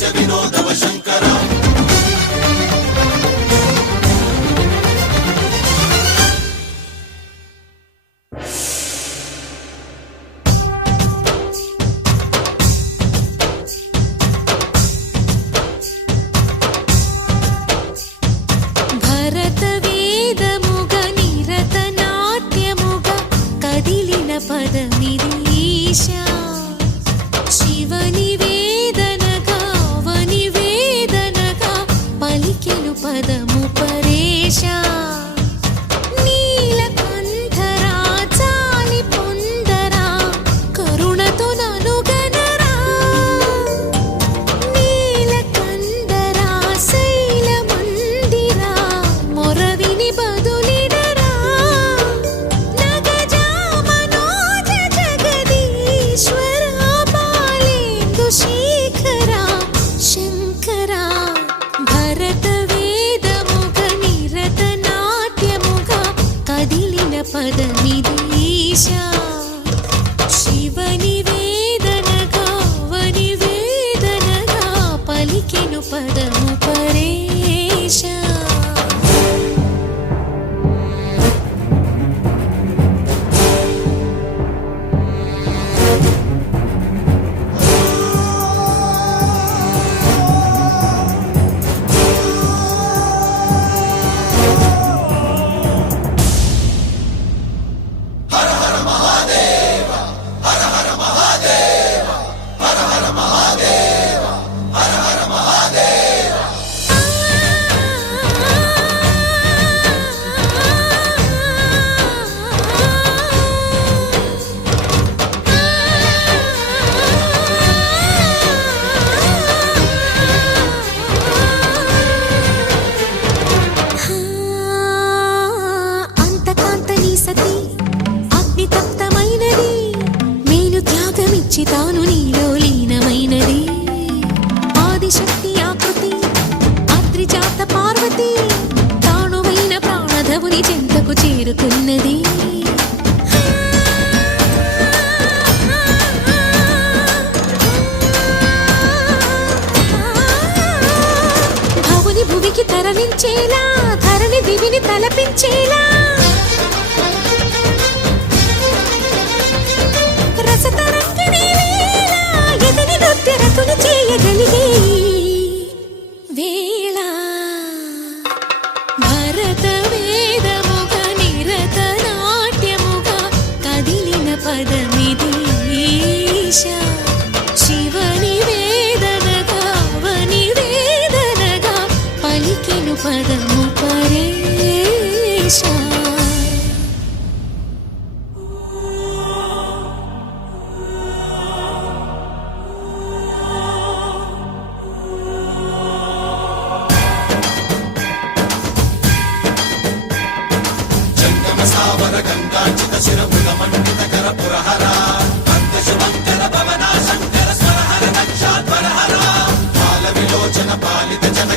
हास्य विनोदव शंकरा పదమిదీశా శివని వేదనగా అవని వేదనగా పలికెను పదము పరేశా నీలకంఠరా చాలి పొందరా కరుణతో ననుగనరా నీలకంఠరా శైల మందిరా మొరవిని బదులిడరా శేఖరా శంకరా భరత వేదముగ నిరత నాట్యముగా కదిలిన పదమిదీశా శివని వేదనగా అవని వేదనగా పలికెను పదము పరేశా తాను నీలో లీనమైనది ఆదిశక్తి ఆకృతి అద్రిజాత పార్వతి తానువైన ప్రాణధవుని చెంతకు చేరుతున్నది భవుని భువికి తరలించేలా ధరణి దివిని తలపించేలా రతులు చేయగలిగే వేళ భరత వేదముగ నిరత నాట్యముగా కదిలిన పదమిదీశా శివని వేదనగా అవని వేదనగా పలికెను పదము పరేశా गंगाचित शिरभुज मंडित कर पुरहरा भक्त शुभंकर भवना शंकर स्वरहर नक्षाध्वरहरा बाल विलोचन पालित जन